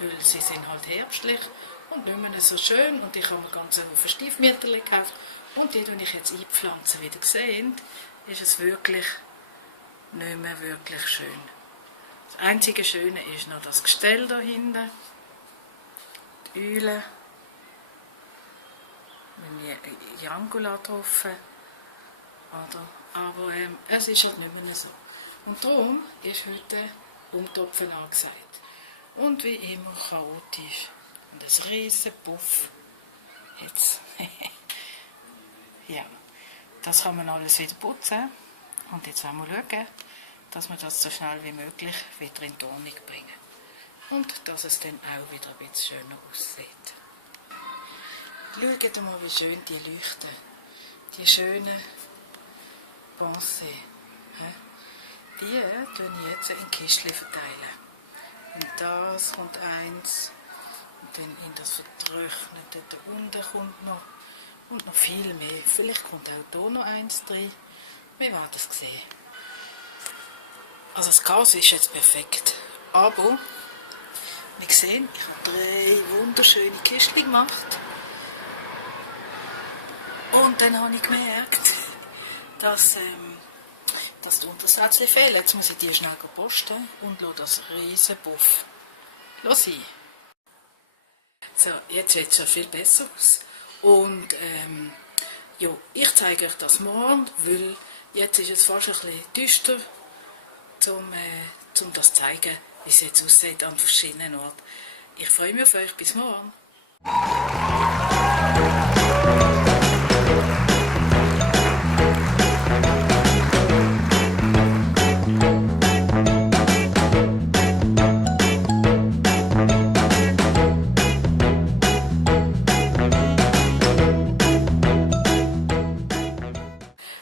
weil sie sind halt herbstlich und nicht mehr so schön und ich habe mir ganz viele Stiefmütterchen gekauft und die pflanze ich jetzt einpflanzen. Wie ihr seht, ist es wirklich nicht mehr wirklich schön. Das einzige Schöne ist noch das Gestell da hinten, die Eulen, mit mir Jangula drauf. Aber es ist halt nicht mehr so. Und darum ist heute Umtopfen angesagt. Und wie immer chaotisch. Und ein riesen Puff. Jetzt. Ja, das kann man alles wieder putzen. Und jetzt wollen wir schauen, dass wir das so schnell wie möglich wieder in die Ordnung bringen. Und dass es dann auch wieder ein bisschen schöner aussieht. Schaut mal, wie schön die leuchten. Die schönen Bonsai. Die verteile ich jetzt in Kistchen verteilen. Und das kommt eins. Und dann in das Vertrocknete da unten kommt noch. Und noch viel mehr. Vielleicht kommt auch hier noch eins drin. Wir werden es sehen. Also das Gas ist jetzt perfekt. Aber wir sehen, ich habe 3 wunderschöne Kistchen gemacht. Und dann habe ich gemerkt, dass die Untersätze fehlen. Jetzt muss ich die schnell posten und lasse das riesen Puff. Lass ein. So, jetzt sieht es schon viel besser aus. Und ja, ich zeige euch das morgen, weil jetzt ist es fast ein bisschen düster, um das zu zeigen, wie es jetzt aussieht an verschiedenen Orten. Ich freue mich auf euch. Bis morgen.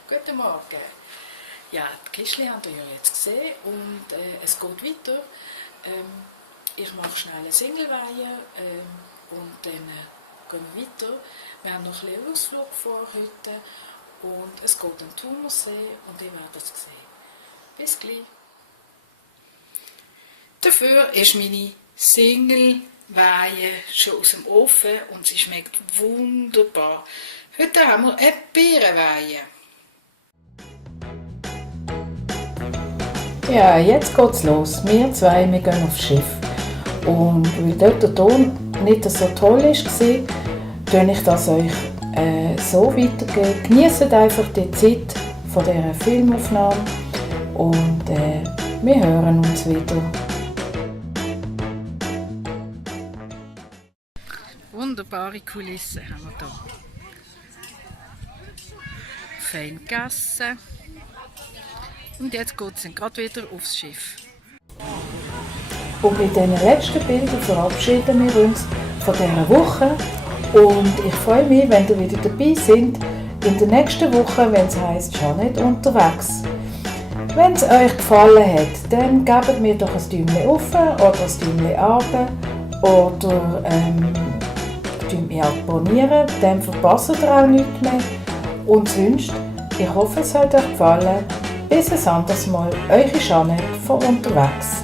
Guten Morgen. Ja, die Kistchen habt ihr ja jetzt gesehen und es geht weiter. Ich mache schnell eine Singleweihe und dann gehen wir weiter. Wir haben noch ein bisschen Ausflug vor heute und es geht an den Thunersee und ihr werdet es sehen. Bis gleich. Dafür ist meine Singleweihe schon aus dem Ofen und sie schmeckt wunderbar. Heute haben wir eine Beerenweihe. Ja, jetzt geht's los. Wir zwei, wir gehen aufs Schiff. Und weil dort der Ton nicht so toll war, tue ich das euch so weitergeben. Genießt einfach die Zeit von dieser Filmaufnahme und wir hören uns wieder. Wunderbare Kulissen haben wir hier. Fein gegessen. Und jetzt geht es gerade wieder aufs Schiff. Und mit diesen letzten Bildern verabschieden wir uns von dieser Woche. Und ich freue mich, wenn ihr wieder dabei seid in der nächsten Woche, wenn es heisst «Jeanette unterwegs». Wenn es euch gefallen hat, dann gebt mir doch ein Däumchen auf oder ein Däumchen runter oder mich abonnieren, dann verpasst ihr auch nichts mehr. Und sonst, ich hoffe, es hat euch gefallen. Bis ein anderes Mal, eure Jeanette von unterwegs.